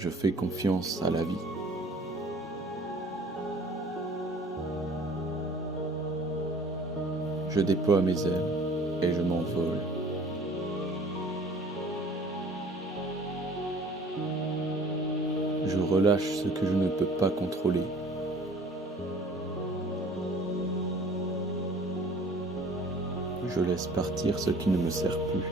Je fais confiance à la vie. Je déploie mes ailes et je m'envole. Je relâche ce que je ne peux pas contrôler. Je laisse partir ce qui ne me sert plus.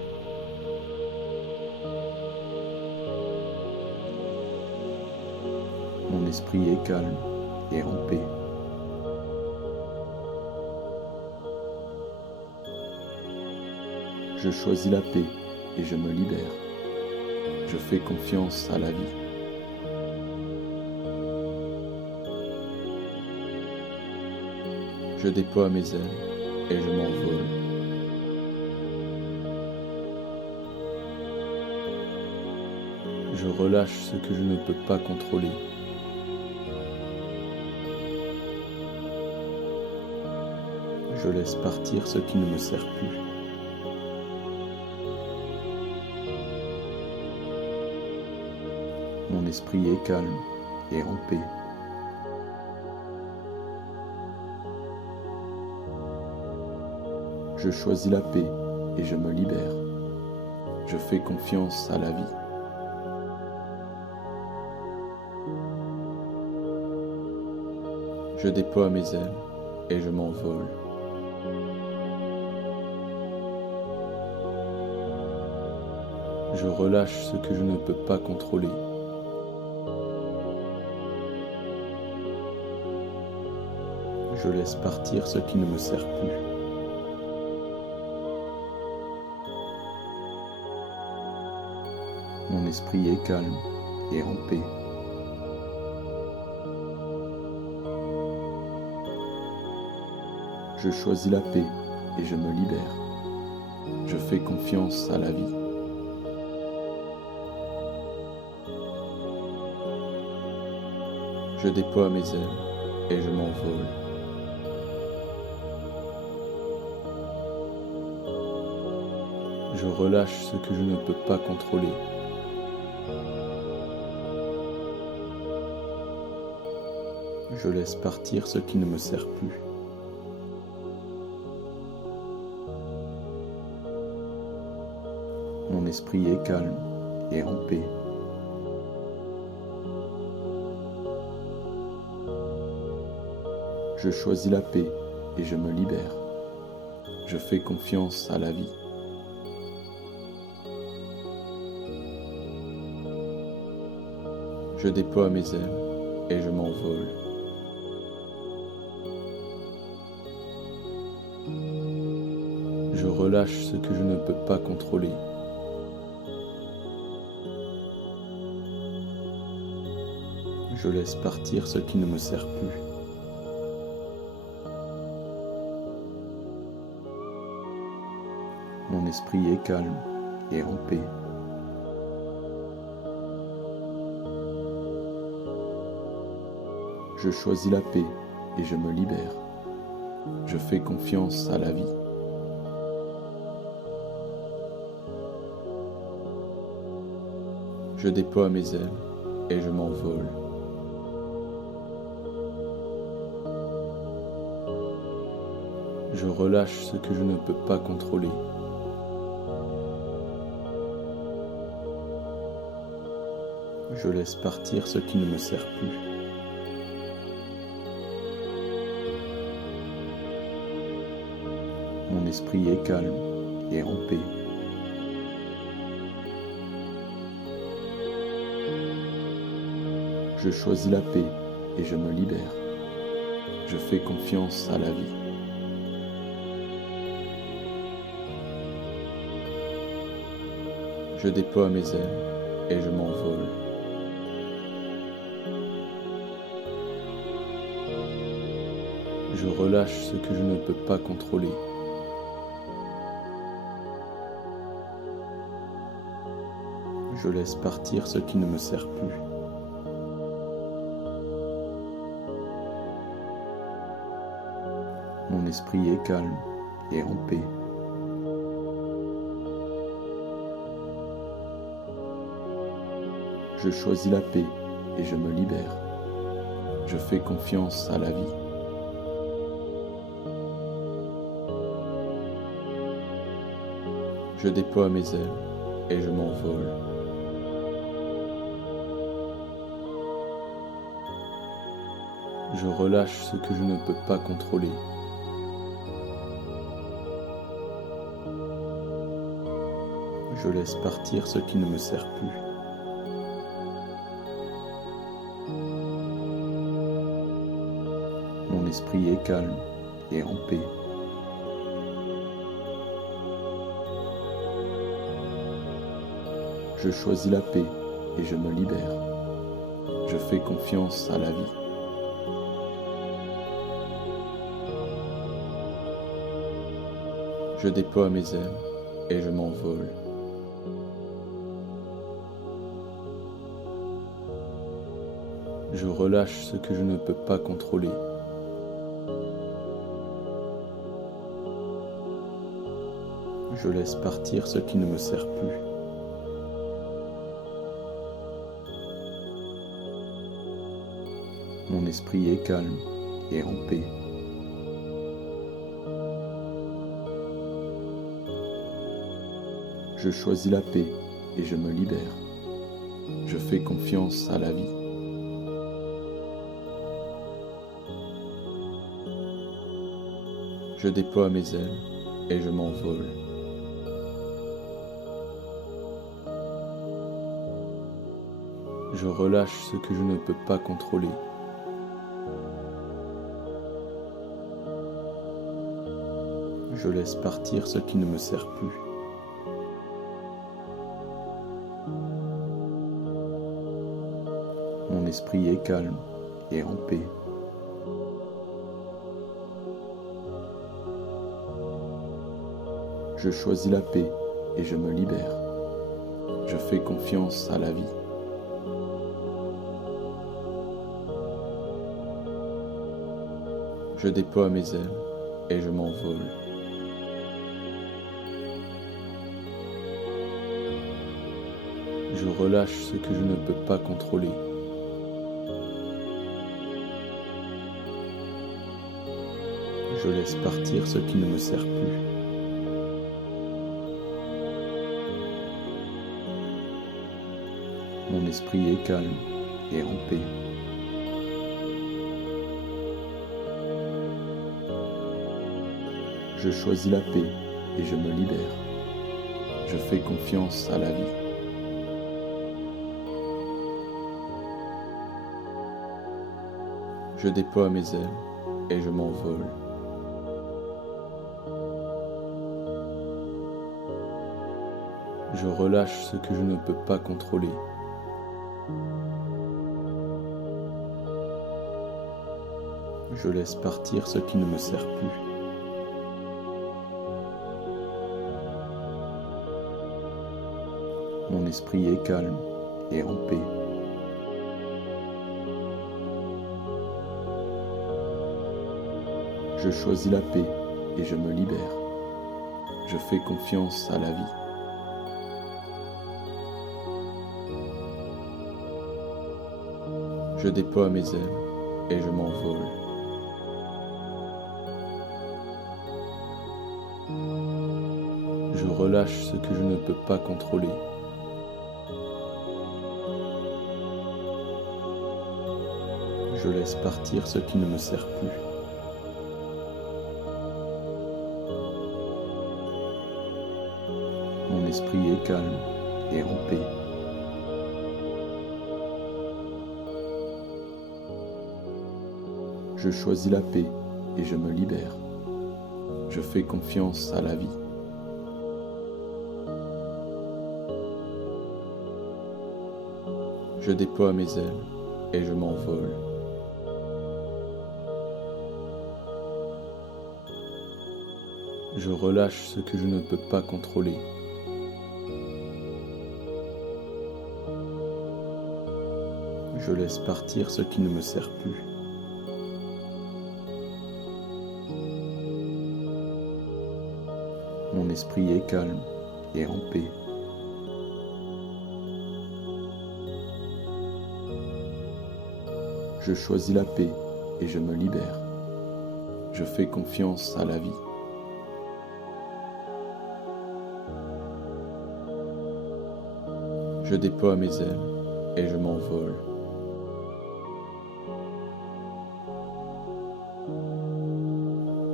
Mon esprit est calme et en paix. Je choisis la paix et je me libère. Je fais confiance à la vie. Je déploie mes ailes et je m'envole. Je relâche ce que je ne peux pas contrôler. Je laisse partir ce qui ne me sert plus. Mon esprit est calme et en paix. Je choisis la paix et je me libère. Je fais confiance à la vie. Je déploie mes ailes et je m'envole. Je relâche ce que je ne peux pas contrôler. Je laisse partir ce qui ne me sert plus. Mon esprit est calme et en paix. Je choisis la paix et je me libère. Je fais confiance à la vie. Je déploie mes ailes et je m'envole. Je relâche ce que je ne peux pas contrôler. Je laisse partir ce qui ne me sert plus. Mon esprit est calme et en paix. Je choisis la paix et je me libère. Je fais confiance à la vie. Je déploie mes ailes et je m'envole. Je relâche ce que je ne peux pas contrôler. Je laisse partir ce qui ne me sert plus. Mon esprit est calme et en paix. Je choisis la paix et je me libère. Je fais confiance à la vie. Je déploie mes ailes et je m'envole. Je relâche ce que je ne peux pas contrôler. Je laisse partir ce qui ne me sert plus. Mon esprit est calme et en paix. Je choisis la paix et je me libère. Je fais confiance à la vie. Je déploie mes ailes et je m'envole. Je relâche ce que je ne peux pas contrôler. Je laisse partir ce qui ne me sert plus. Mon esprit est calme et en paix. Je choisis la paix et je me libère. Je fais confiance à la vie. Je déploie mes ailes et je m'envole. Je relâche ce que je ne peux pas contrôler. Je laisse partir ce qui ne me sert plus. Mon esprit est calme et en paix. Je choisis la paix et je me libère. Je fais confiance à la vie. Je déploie mes ailes et je m'envole. Je relâche ce que je ne peux pas contrôler. Je laisse partir ce qui ne me sert plus. Mon esprit est calme et en paix. Je choisis la paix et je me libère. Je fais confiance à la vie. Je déploie mes ailes et je m'envole. Je relâche ce que je ne peux pas contrôler. Je laisse partir ce qui ne me sert plus. Mon esprit est calme et en paix. Je choisis la paix et je me libère. Je fais confiance à la vie. Je déploie mes ailes et je m'envole. Je relâche ce que je ne peux pas contrôler. Je laisse partir ce qui ne me sert plus. Mon esprit est calme et en paix. Je choisis la paix et je me libère. Je fais confiance à la vie. Je déploie mes ailes et je m'envole. Je relâche ce que je ne peux pas contrôler. Je laisse partir ce qui ne me sert plus. Mon esprit est calme et en paix. Je choisis la paix et je me libère. Je fais confiance à la vie. Je déploie mes ailes et je m'envole. Je relâche ce que je ne peux pas contrôler. Je laisse partir ce qui ne me sert plus. Mon esprit est calme et en paix. Je choisis la paix et je me libère. Je fais confiance à la vie. Je déploie mes ailes et je m'envole. Je relâche ce que je ne peux pas contrôler. Je laisse partir ce qui ne me sert plus. Mon esprit est calme et en paix. Je choisis la paix et je me libère. Je fais confiance à la vie. Je déploie mes ailes et je m'envole.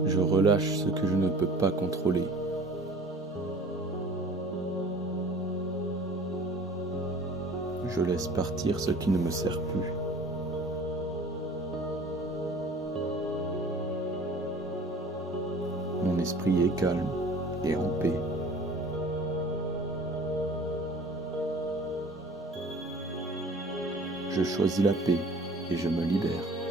Je relâche ce que je ne peux pas contrôler. Je laisse partir ce qui ne me sert plus. Mon esprit est calme et en paix. Je choisis la paix et je me libère.